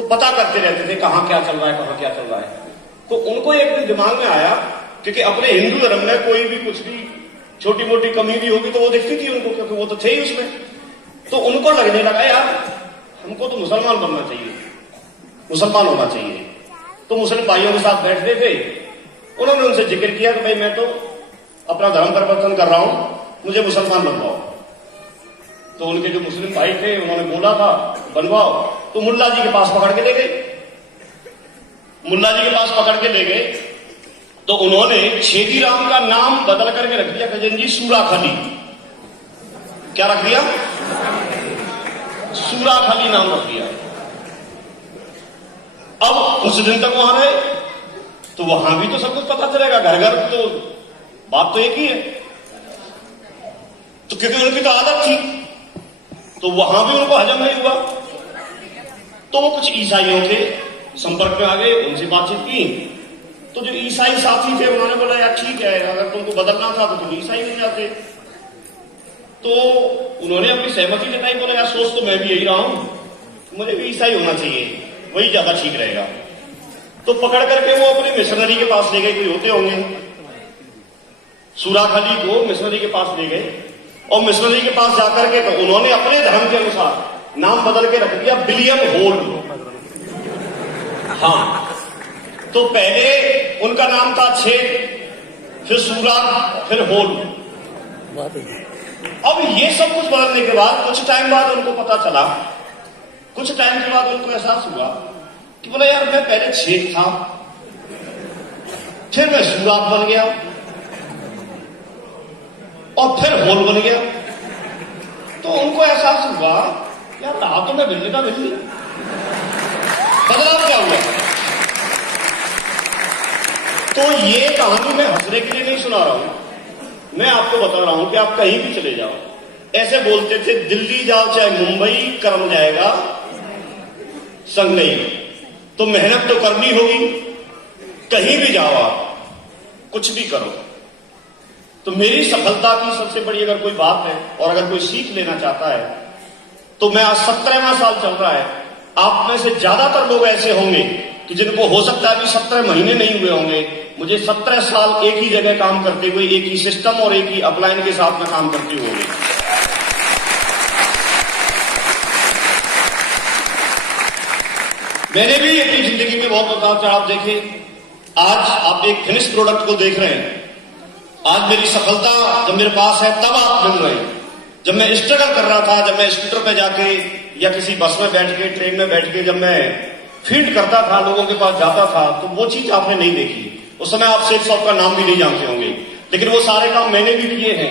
तो पता करते रहते थे कहां क्या चल रहा है, कहां क्या चल रहा है। तो उनको एक दिन दिमाग में आया क्योंकि अपने हिंदू धर्म में कोई भी कुछ भी छोटी मोटी कमी भी होगी तो वो दिखती थी उनको, क्योंकि वो तो थे ही उसमें। तो उनको लगने लगा यार हमको तो मुसलमान बनना चाहिए, मुसलमान होना चाहिए। तो मुस्लिम भाइयों के साथ बैठते थे, उन्होंने उनसे जिक्र किया कि भाई मैं तो अपना धर्म परिवर्तन कर रहा हूं, मुझे मुसलमान बनवाओ। तो उनके जो मुस्लिम भाई थे उन्होंने बोला था बनवाओ, तो मुल्ला जी के पास पकड़ के ले गए। मुल्ला जी के पास पकड़ के ले गए तो उन्होंने छेदी राम का नाम बदल करके रख दिया खजन जी सूराखली। क्या रख दिया? सूराखली नाम रख दिया। अब कुछ दिन तक वहां रहे तो वहां भी तो सब कुछ पता चलेगा, घर घर तो बात तो एक ही है। तो क्योंकि उनकी तो आदत थी तो वहां भी उनको हजम नहीं हुआ। तो वो कुछ ईसाइयों के संपर्क में आ गए, उनसे बातचीत की। तो जो ईसाई साथी थे उन्होंने बोला यार ठीक है, अगर तुमको बदलना था तो तुम ईसाई बन जाते। तो उन्होंने अपनी सहमति जताई, बोला यार सोच तो मैं भी यही रहा हूं, मुझे भी ईसाई होना चाहिए, वही ज्यादा ठीक रहेगा। तो पकड़ करके वो अपने मिशनरी के पास ले गए, कोई होते होंगे, सूराखली को मिशनरी के पास ले गए। और मिशनरी के पास जाकर के तो उन्होंने अपने धर्म के अनुसार नाम बदल के रख दिया विलियम होल्ड। हाँ, तो पहले उनका नाम था छेद, फिर सूरा, फिर होल्ड। अब ये सब कुछ बदलने के बाद कुछ टाइम बाद उनको पता चला, कुछ टाइम के बाद उनको एहसास हुआ कि बोला यार मैं पहले छेद था, फिर मैं सूरात बन गया और फिर होल बन गया। तो उनको एहसास हुआ यार रहा तो मैं बिल्ली का बिल्ली, बदलाव क्या हुआ? तो ये कहानी मैं हंसने के लिए नहीं सुना रहा हूं, मैं आपको बता रहा हूं कि आप कहीं भी चले जाओ, ऐसे बोलते थे दिल्ली जाओ चाहे मुंबई, कर्म जाएगा संग नहीं। तो मेहनत तो करनी होगी, कहीं भी जाओ आप, कुछ भी करो। तो मेरी सफलता की सबसे बड़ी अगर कोई बात है और अगर कोई सीख लेना चाहता है तो मैं आज 17वां साल चल रहा है, आप में से ज्यादातर लोग ऐसे होंगे कि जिनको हो सकता है अभी 17 महीने नहीं हुए होंगे। मुझे 17 साल एक ही जगह काम करते हुए, एक ही सिस्टम और एक ही अपलाइन के साथ में काम करते हुए। मैंने भी अपनी जिंदगी में बहुत उतार चढ़ाव देखे। आज आप एक फिनिश प्रोडक्ट को देख रहे हैं। आज मेरी सफलता जब मेरे पास है तब आप मिल रहे हैं। जब मैं स्ट्रगल कर रहा था, जब मैं स्कूटर पे जाके या किसी बस में बैठ के, ट्रेन में बैठ के जब मैं फील्ड करता था, लोगों के पास जाता था, तो वो चीज आपने नहीं देखी। उस समय आप शेख साहब का नाम भी नहीं जानते होंगे, लेकिन वो सारे काम मैंने भी किए हैं।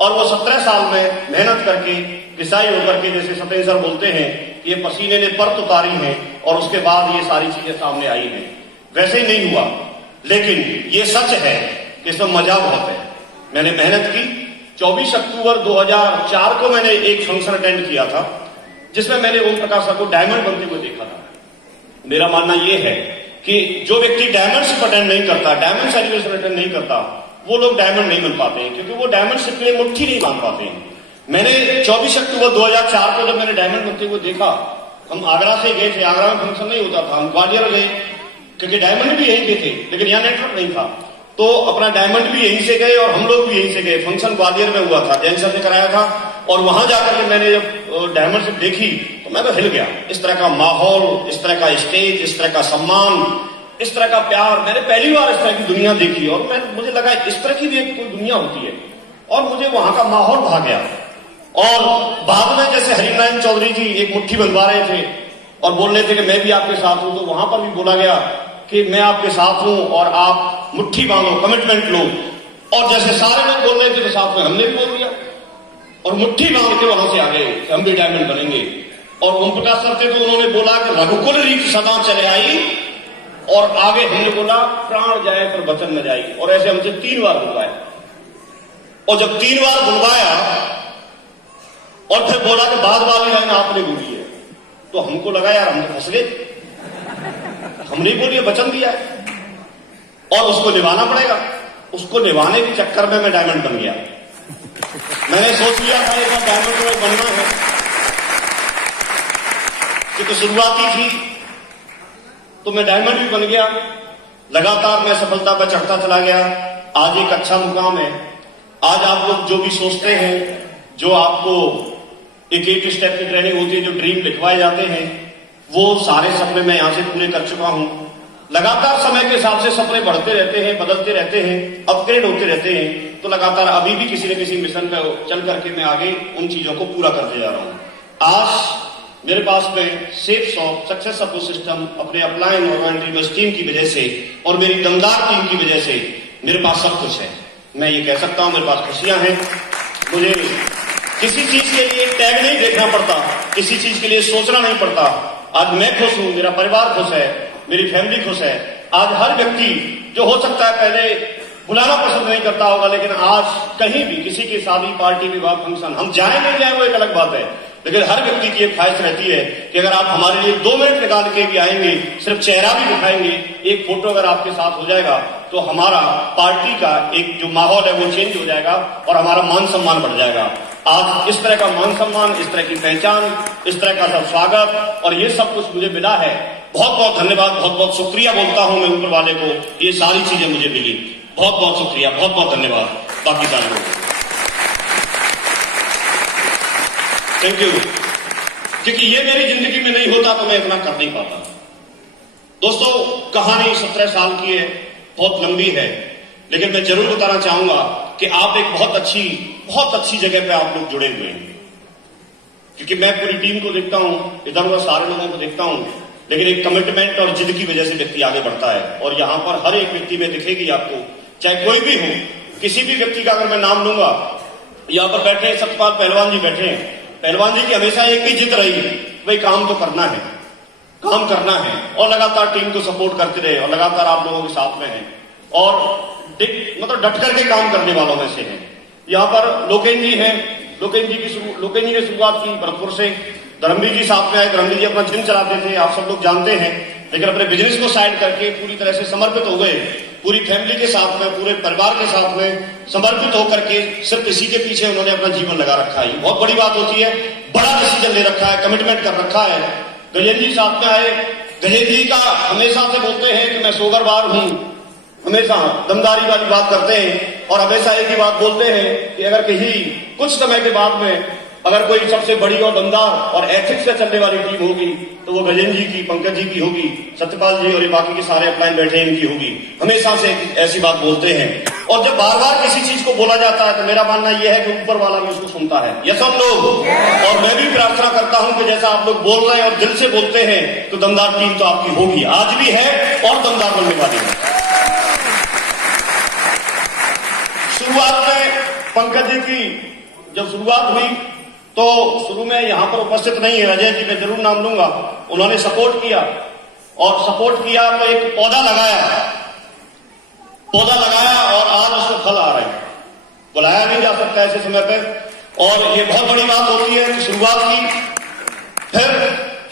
और वो 17 साल में मेहनत करके, ईसाई होकर के, जैसे सतेज सर बोलते हैं कि ये पसीने ने परत उतारी है और उसके बाद ये सारी चीजें सामने आई हैं। वैसे ही नहीं हुआ, लेकिन ये सच है कि इसमें मजा बहुत है। मैंने मेहनत की। 24 अक्टूबर 2004 को मैंने एक फंक्शन अटेंड किया था जिसमें मैंने ओम प्रकाश सर को डायमंड बनते हुए देखा था। मेरा मानना यह है कि जो व्यक्ति डायमंड शिप अटेंड नहीं करता, डायमंड सेलिब्रेशन अटेंड नहीं करता, वो लोग डायमंड नहीं बन पाते हैं, क्योंकि वो डायमंड शिप में मुट्ठी नहीं बांध पाते हैं। मैंने 24 अक्टूबर 2004 को जब मैंने डायमंड बनते हुए देखा, हम आगरा से गए थे, आगरा में फंक्शन नहीं होता था, हम ग्वालियर गए क्योंकि डायमंड भी यहीं के थे, लेकिन यहाँ नेटवर्क नहीं था। तो अपना डायमंड भी यहीं से गए और हम लोग भी यहीं से गए। फंक्शन ग्वालियर में हुआ था, जैन सर ने कराया था, और वहां जाकर के मैंने जब डायमंड शिप देखी तो मैं तो हिल गया। इस तरह का माहौल, इस तरह का स्टेज, इस तरह का सम्मान, इस तरह का प्यार, मैंने पहली बार इस तरह की दुनिया देखी। और मुझे लगा इस तरह की भी एक कोई दुनिया होती है, और मुझे वहां का माहौल भा गया। और बाद में जैसे हरिनारायण चौधरी जी एक मुट्ठी बनवा रहे थे और बोल रहे थे कि मैं भी आपके साथ हूं, तो वहां पर भी बोला गया कि मैं आपके साथ हूं और आप मुट्ठी बांधो, कमिटमेंट लो। और जैसे सारे लोग बोल रहे थे तो साथ में हमने भी बोल दिया और मुट्ठी बांध के वहां से आ गए, हम भी डायमंड बनेंगे। और ओम प्रकाश सर थे तो उन्होंने बोला कि रघुकुल रीत सदा चले आई, और आगे हमने बोला प्राण जाए पर वचन न जाए। और ऐसे हमसे 3 बार बुलवाया, और जब 3 बार बुलवाया और फिर बोला कि बाद वाली लाइन आपने बोली है, तो हमको लगा यार हम तो फंस गए, हमने बोलिए वचन दिया है और उसको निभाना पड़ेगा। उसको निभाने के चक्कर में मैं डायमंड बन गया। मैंने सोच लिया था एक बार डायमंड में बनना है, क्योंकि शुरुआती थी, तो मैं डायमंड भी बन गया। लगातार मैं सफलता पर चढ़ता चला गया। आज एक अच्छा मुकाम है। आज आप लोग जो भी सोचते हैं, जो आपको एक 8 स्टेप की ट्रेनिंग होती है, जो ड्रीम लिखवाए जाते हैं, वो सारे सपने मैं यहां से पूरे कर चुका हूं। लगातार समय के हिसाब से सपने बढ़ते रहते हैं, बदलते रहते हैं, अपग्रेड होते रहते हैं। तो लगातार अभी भी किसी न किसी मिशन पे चल करके मैं आगे उन चीजों को पूरा करते जा रहा हूं। आज मेरे पास में safe shop success support system अपने अपलाइन और रॉयल्टी टीम की वजह से और मेरी दमदार टीम की वजह से मेरे पास सब कुछ है। मैं ये कह सकता हूं मेरे पास खुशियां हैं। मुझे किसी चीज के लिए टैग नहीं देखना पड़ता, किसी चीज के लिए सोचना नहीं पड़ता। आज मैं खुश हूं, मेरा परिवार खुश है, मेरी फैमिली खुश है। आज हर व्यक्ति जो हो सकता है पहले बुलाना पसंद नहीं करता होगा, लेकिन आज कहीं भी किसी की शादी पार्टी विवाह फंक्शन हम जाए नहीं जाए वो एक अलग बात है, लेकिन हर व्यक्ति की एक ख्वाहिश रहती है कि अगर आप हमारे लिए 2 मिनट निकाल के भी आएंगे, सिर्फ चेहरा भी दिखाएंगे, एक फोटो अगर आपके साथ हो जाएगा तो हमारा पार्टी का एक जो माहौल है वो चेंज हो जाएगा और हमारा मान सम्मान बढ़ जाएगा। आज इस तरह का मान सम्मान, इस तरह की पहचान, इस तरह का सब स्वागत और ये सब कुछ मुझे मिला है। बहुत बहुत धन्यवाद, बहुत बहुत शुक्रिया बोलता हूं मैं ऊपर वाले को, ये सारी चीजें मुझे मिली। बहुत बहुत शुक्रिया, बहुत बहुत धन्यवाद। बाकी सारे लोग थैंक यू, क्योंकि ये मेरी जिंदगी में नहीं होता तो मैं इतना कर नहीं पाता। दोस्तों, कहानी 17 साल की है, बहुत लंबी है, लेकिन मैं जरूर बताना चाहूंगा कि आप एक बहुत अच्छी जगह पे आप लोग जुड़े हुए हैं। क्योंकि मैं पूरी टीम को देखता हूं, इधर उधर सारे लोगों को देखता हूं, लेकिन एक कमिटमेंट और जिद की वजह से व्यक्ति आगे बढ़ता है। और यहां पर हर एक व्यक्ति में दिखेगी आपको, चाहे कोई भी हो, किसी भी व्यक्ति का अगर मैं नाम लूंगा, यहां पर बैठे सतपाल पहलवान जी बैठे हैं। पहलवान जी की हमेशा एक ही जिद रही, भाई काम तो करना है, काम करना है और लगातार टीम को सपोर्ट करते रहे और लगातार आप लोगों के साथ में हैं और मतलब डट करके काम करने वालों में से हैं। यहाँ पर लोकेन जी हैं, लोकेन जी ने शुरुआत की भरतपुर से। धर्मवीर जी साथ में आए। धर्मवीर जी अपना जिम चलाते थे, आप सब लोग जानते हैं, लेकिन अपने बिजनेस को साइड करके पूरी तरह से समर्पित हो गए। पूरी फैमिली के साथ में, पूरे परिवार के साथ में समर्पित होकर के सिर्फ इसी के पीछे उन्होंने अपना जीवन लगा रखा है। बहुत बड़ी बात होती है, बड़ा डिसीजन ले रखा है, कमिटमेंट कर रखा है। गजेंद्र जी साथ में आए। गजेंद्र जी का हमेशा से बोलते हैं कि मैं सोगरबार हूं, हमेशा दमदारी वाली बात करते हैं और हमेशा एक ही बात बोलते हैं कि अगर कहीं कुछ समय के बाद में अगर कोई सबसे बड़ी और दमदार और एथिक्स से चलने वाली टीम होगी तो वो गजेंद्र जी की, पंकज जी की होगी, सत्यपाल जी और ये बाकी के सारे अपलाइन बैठे हैं इनकी होगी। हमेशा से ऐसी बात बोलते हैं और जब बार बार किसी चीज को बोला जाता है तो मेरा मानना यह है कि ऊपर वाला भी उसको सुनता है। यस हम लोग, और मैं भी प्रार्थना करता हूं कि जैसा आप लोग बोल रहे हैं और दिल से बोलते हैं तो दमदार टीम तो आपकी होगी, आज भी है और दमदार बनने वाली है। शुरुआत में पंकज जी की जब शुरुआत हुई तो शुरू में यहां पर उपस्थित नहीं है, अजय जी मैं जरूर नाम लूंगा, उन्होंने सपोर्ट किया और सपोर्ट किया तो एक पौधा लगाया और आज उसको फल आ रहे हैं। बुलाया नहीं जा सकता ऐसे समय पर और ये बहुत बड़ी बात होती है कि शुरुआत की, फिर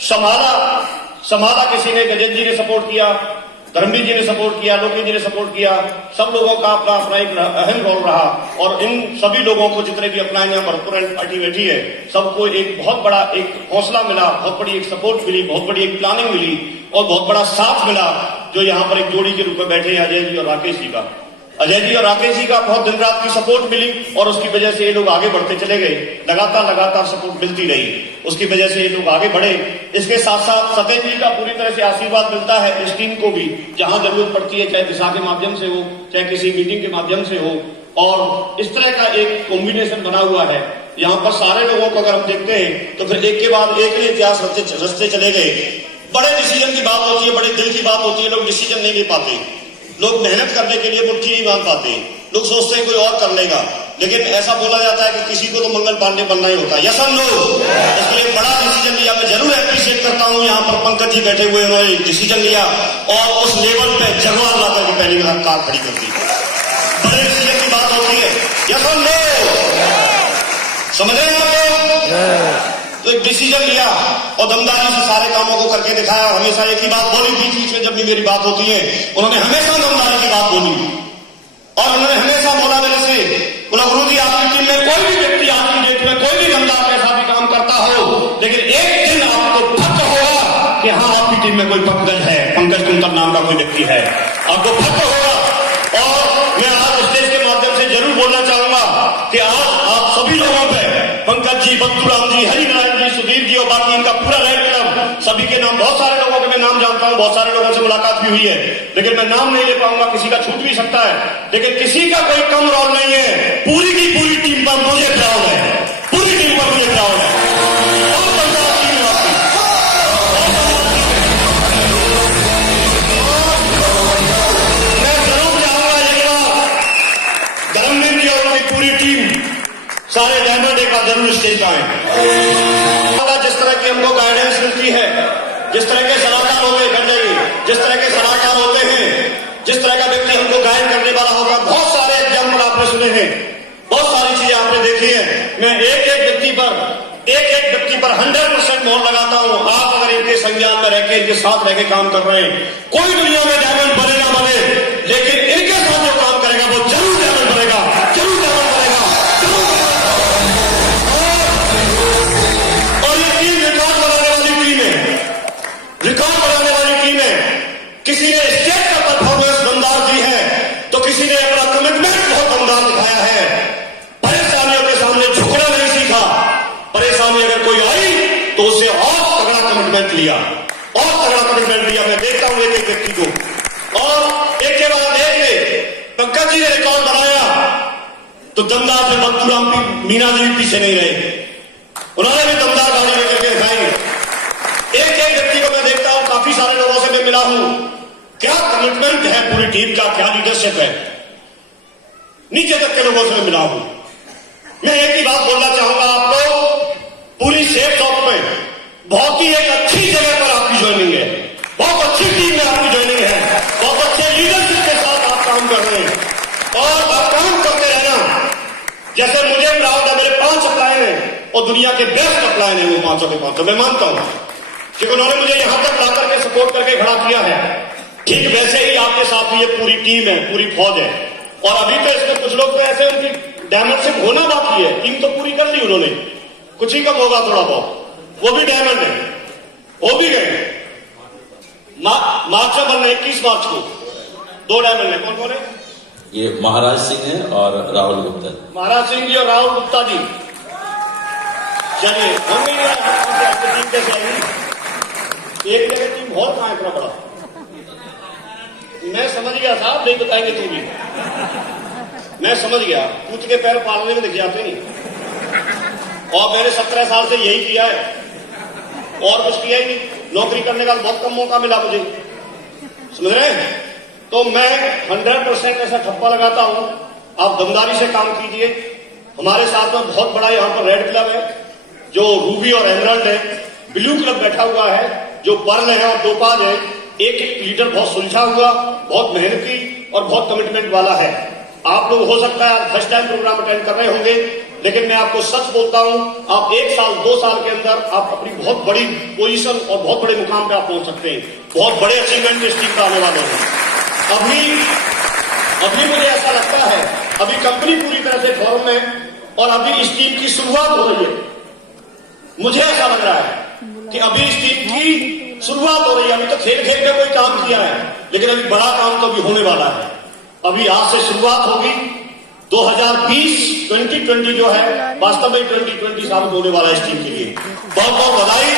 संभाला किसी ने, गजेंद्र जी ने सपोर्ट किया, धर्मवीर जी ने सपोर्ट किया, लोकेन जी ने सपोर्ट किया। सब लोगों का अपना अपना एक अहम रोल रहा और इन सभी लोगों को जितने भी अपना यहाँ भरतपुर पार्टी बैठी है सबको एक बहुत बड़ा एक हौसला मिला, बहुत बड़ी एक सपोर्ट मिली, बहुत बड़ी एक प्लानिंग मिली और बहुत बड़ा साथ मिला जो यहाँ पर एक जोड़ी के रूप में बैठे हैं अजय जी और राकेश जी का। अजय जी और राकेश जी का बहुत दिन रात की सपोर्ट मिली और उसकी वजह से ये लोग आगे बढ़ते चले गए। लगातार सपोर्ट मिलती रही, उसकी वजह से ये लोग आगे बढ़े। इसके साथ साथ सत्येंद्र जी का पूरी तरह से आशीर्वाद मिलता है इस टीम को भी, जहां जरूरत पड़ती है, चाहे दिशा के माध्यम से हो, चाहे किसी मीटिंग के माध्यम से हो। और इस तरह का एक कॉम्बिनेशन बना हुआ है। यहाँ पर सारे लोगों को अगर हम देखते हैं तो फिर एक के बाद एक ही इतिहास रचते चले गए। बड़े डिसीजन की बात होती है, बड़े दिल की बात होती है, लोग डिसीजन नहीं ले पाते, लोग मेहनत करने के लिए मुट्ठी नहीं बांध पाते, लोग सोचते हैं कोई और कर लेगा, लेकिन ऐसा बोला जाता है कि किसी को तो मंगल पांडे बनना ही होता है। यस हम लोग, इसके लिए बड़ा डिसीजन लिया। मैं जरूर एप्रिशिएट करता हूं यहाँ पर पंकज जी बैठे हुए, उन्होंने डिसीजन लिया और उस लेवल पे जगवान ला करके पहली कार खड़ी कर दी। बड़े डिसीजन की बात होती है। यस हम लोग, समझ रहे हैं आप लोग? तो एक डिसीजन लिया और दमदारी से सारे कामों को करके दिखाया। हमेशा एक ही बात बोली, बीच में जब भी मेरी बात होती है उन्होंने हमेशा दमदारी की बात बोली और उन्होंने हमेशा बोला मेरे से, बोला गुरु जी आपकी टीम में कोई भी व्यक्ति आज की डेट में कोई भी दमदार कैसा भी काम करता हो, लेकिन एक दिन आपको पक्का होगा कि हाँ आपकी टीम में कोई पंकज है, पंकज कुंतर नाम का कोई व्यक्ति है, आपको फक्र होगा। और मैं आज स्टेज के माध्यम से जरूर बोलना चाहूंगा कि आज आप सभी लोगों पे पंकज जी, बत्तूराम जी, हरिनारायण जी, सुधीर जी और बाकी इनका पूरा रेड क्लब, सभी के नाम, बहुत सारे लोगों के मैं नाम जानता हूं, बहुत सारे लोगों से मुलाकात भी हुई है, लेकिन मैं नाम नहीं ले पाऊंगा, किसी का छूट भी सकता है, लेकिन किसी का कोई कम रोल नहीं है। पूरी की पूरी टीम पर मुझे प्राउड है, पूरी टीम पर मुझे प्राउड है। मैं जरूर चाहूंगा एक बार धर्मवीर जी और उनकी पूरी टीम सारे डायमंड एक बार जरूर स्टेज पर आए। जिस तरह की हमको गाइडेंस मिलती है, जिस तरह के सलाहकार होते हैं, जिस तरह के सलाहकार होते हैं, जिस तरह का व्यक्ति हमको गाइड करने वाला होगा, बहुत सारे एग्जाम्पल आपने सुने हैं, बहुत सारी चीजें आपने देखी है। मैं एक एक व्यक्ति पर 100% मोहर लगाता हूं। आप अगर इनके संज्ञान में रहकर, इनके साथ रहकर काम कर रहे हैं, कोई दुनिया में डायमंड बने ना बने, लेकिन इनके साथ जो काम करेगा वो जरूर डायमंड बनेगा, जरूर डायमंड बनेगा, जरूर। और ये टीम रिकॉर्ड बनाने वाली टीम है, रिकॉर्ड बनाने वाली टीम है। किसी ने स्टेट का परफॉर्मेंस दमदार दी है, तो किसी ने अपना कमिटमेंट बहुत दमदार दिखाया है। परेशानियों के सामने झुकना नहीं सीखा, परेशानी अगर कोई आई तो उससे और तगड़ा कमिटमेंट लिया, और तगड़ा कमिटमेंट लिया। मैं देखता हूं एक एक व्यक्ति को, और एक के बाद एक पंकज जी ने रिकॉर्ड बनाया तो दमदार से बत्तूराम मीना जी भी पीछे नहीं रहे, उन्होंने भी दमदार गाड़ी लेकर के दिखाई। एक एक व्यक्ति को मैं देखता हूं, काफी सारे लोगों से मैं मिला हूं, क्या कमिटमेंट है पूरी टीम का, क्या लीडरशिप है, नीचे तक के लोगों से मैं मिला हूं। मैं एक ही बात बोलना चाहूंगा आपको, पूरी सेफ शॉप में बहुत ही एक अच्छी जगह पर आपकी ज्वाइनिंग है, बहुत अच्छी टीम में आपकी ज्वाइनिंग है, बहुत अच्छे लीडरशिप के साथ आप काम कर रहे हैं, और आप काम करते रहना। जैसे मुझे प्राउड है, मेरे 5 अप्लायर हैं और दुनिया के बेस्ट अप्लायर हैं वो 500 के 500, मैं मानता हूं, क्योंकि उन्होंने मुझे यहां तक ला करके सपोर्ट करके खड़ा किया है। ठीक वैसे ही आपके साथ भी ये पूरी टीम है, पूरी फौज है। और अभी तो इसमें कुछ लोग तो ऐसे उनकी डायमंडशिप होना बाकी है, टीम तो पूरी कर ली उन्होंने, कुछ ही कम होगा थोड़ा बहुत, वो भी डायमंड है, वो भी गए। मार्च में बनना 21 मार्च को 2 डायमंड है। कौन कौन है? ये महाराज सिंह है और राहुल गुप्ता। महाराज सिंह जी और राहुल गुप्ता जी, चलिए हम टीम कैसे आएगी? एक जगह टीम बहुत कहां इतना बड़ा, मैं समझ गया साहब, नहीं बताएंगे तुम भी, मैं समझ गया, पूछ के पैर पालने में दिख जाते नहीं। और मैंने 17 साल से यही किया है, और कुछ किया ही नहीं। नौकरी करने का बहुत कम मौका मिला मुझे, समझ रहे हैं? तो मैं 100% ऐसा ठप्पा लगाता हूं, आप दमदारी से काम कीजिए। हमारे साथ में बहुत बड़ा यहाँ पर रेड क्लब है, जो रूबी और एमराल्ड है, ब्लू क्लब बैठा हुआ है, जो पर्ल है और टोपाज है। एक एक लीडर बहुत सुलझा हुआ, बहुत मेहनती और बहुत कमिटमेंट वाला है। आप लोग हो सकता है फर्स्ट टाइम प्रोग्राम अटेंड कर रहे होंगे, लेकिन मैं आपको सच बोलता हूं, आप 1 साल 2 साल के अंदर आप अपनी बहुत बड़ी पोजीशन और बहुत बड़े मुकाम पे आप पहुंच सकते हैं। बहुत बड़े अचीवमेंट इस टीम का आने वाले हैं। अभी मुझे ऐसा लगता है, अभी कंपनी पूरी तरह से फॉर्म में, और अभी इस टीम की शुरुआत हो रही है। मुझे ऐसा लग रहा है कि अभी इस टीम की शुरुआत हो रही है। अभी तो खेल खेल में कोई काम किया है, लेकिन अभी बड़ा काम तो अभी होने वाला है। अभी आज से शुरुआत होगी। 2020 जो है, वास्तव में 2020 साबित होने वाला है इस टीम के लिए। बहुत बहुत बधाई,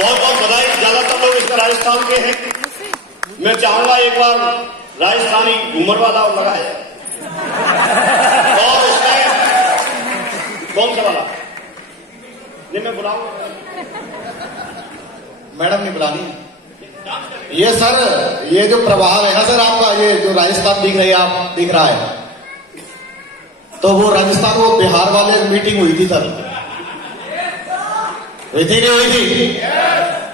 बहुत बहुत बधाई। ज्यादातर लोग इसका राजस्थान के हैं, मैं चाहूंगा एक बार राजस्थानी घूमर वाला लगाए, और उसमें कौन सा वाला नहीं, मैं बुलाऊंगा मैडम नहीं बुलानी। ये सर, ये जो प्रभाव है ना सर आपका, ये जो राजस्थान दिख रही है, आप दिख रहा है, तो वो राजस्थान, वो बिहार वाले मीटिंग हुई थी सर, हुई थी नहीं हुई थी,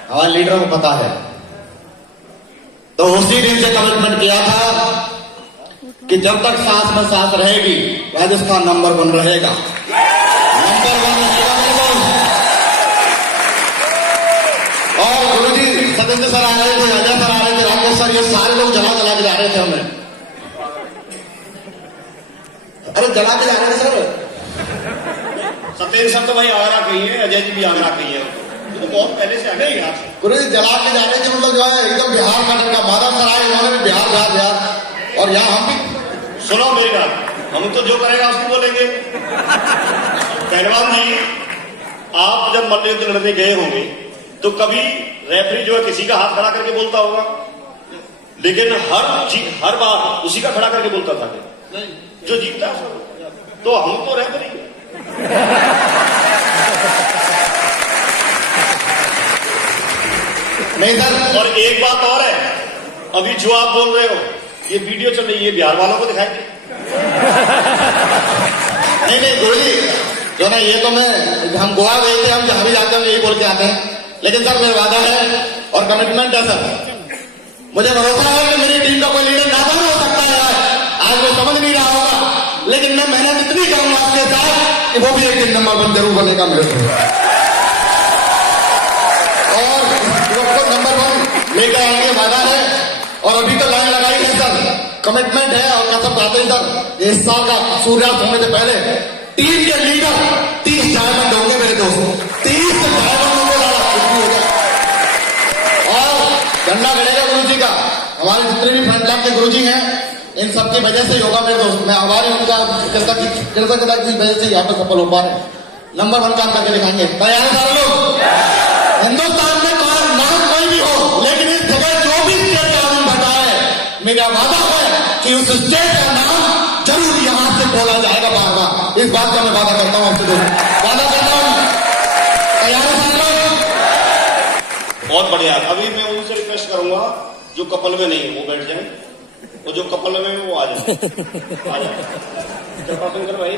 हमारे लीडरों को पता है। तो उसी दिन से कमिटमेंट किया था कि जब तक सांस में सांस रहेगी, राजस्थान नंबर 1 रहेगा, नंबर 1 रहेगा। और गुरुजी सत्येंद्र सर आ रहे थे, अजय सर आ रहे थे, राकेश सर, ये सारे लोग जला के जा रहे थे हमें। अरे जला के जा रहे थे सर। सत्येंद्र सर तो भाई आगरा कही है, अजय जी भी आगरा कही है, वो तो बहुत पहले से आ गए बिहार से। गुरु जी जला के जाने की मतलब जो है एकदम बिहार का का माधव सराय उन्होंने भी बिहार बिहार बिहार और यहाँ हम भी। सुनो मेरी बात, हम तो जो करेगा उसको बोलेंगे। पहलवान जी, आप जब मल्लयुद्ध लड़ने गए होंगे तो कभी रेफरी जो है किसी का हाथ खड़ा करके बोलता होगा, लेकिन हर बार उसी का खड़ा करके बोलता था कि जो जीतता है। तो हम तो रेफरी नहीं सर। और एक बात और है, अभी जो आप बोल रहे हो ये वीडियो चल रही है, बिहार वालों को दिखाएंगे। नहीं गुरु जी जो ना, ये तो मैं, हम गोवा गए थे, हम जहां भी जाते हैं यही बोल के आते हैं। लेकिन सर मेरा वादा है और कमिटमेंट है सर, मुझे भरोसा है कि मेरी टीम का कोई लीडर नादान हो सकता है, आज वो समझ नहीं रहा होगा, लेकिन मैं मेहनत इतनी करूंगा उसके साथ कि वो भी एक दिन नंबर 1 जरूर बनेगा मेरे को। और उसको नंबर 1 लेकर आएंगे, वादा है। और अभी तो लाइन लगाई है सर, कमिटमेंट है और कसम खाते हैं सर, इस साल का सूर्यास्त होने से पहले टीम के लीडर 30 डायमंड होंगे मेरे दोस्त, 30 डायमंड होंगे और गन्ना गड़ेगा गुरु जी का। हमारे जितने भी फ्रंट लाइन के गुरु जी हैं, इन सबकी वजह से होगा मेरे दोस्त। मैं आभारी हूं उनका, कृतज्ञता की वजह से यहाँ पर सफल हो पा रहे हैं। नंबर 1 काम करके दिखाएंगे। तैयार है सारे लोग? हिंदुस्तान में नाम कोई भी हो, लेकिन इस जगह जो भी स्टेट का नाम बैठा है, मेरा वादा है कि उस स्टेट का नाम जरूर यहां से बोला जाएगा बार बार। इस बात का मैं वादा करता हूं आपसे दोस्त, वादा करता हूं। तैयार है सारे लोग? बहुत बढ़िया। अभी मैं उनसे रिक्वेस्ट करूंगा जो कपल में नहीं है वो बैठ जाए, और जो कपल में वो आ जाए। कृपा शंकर भाई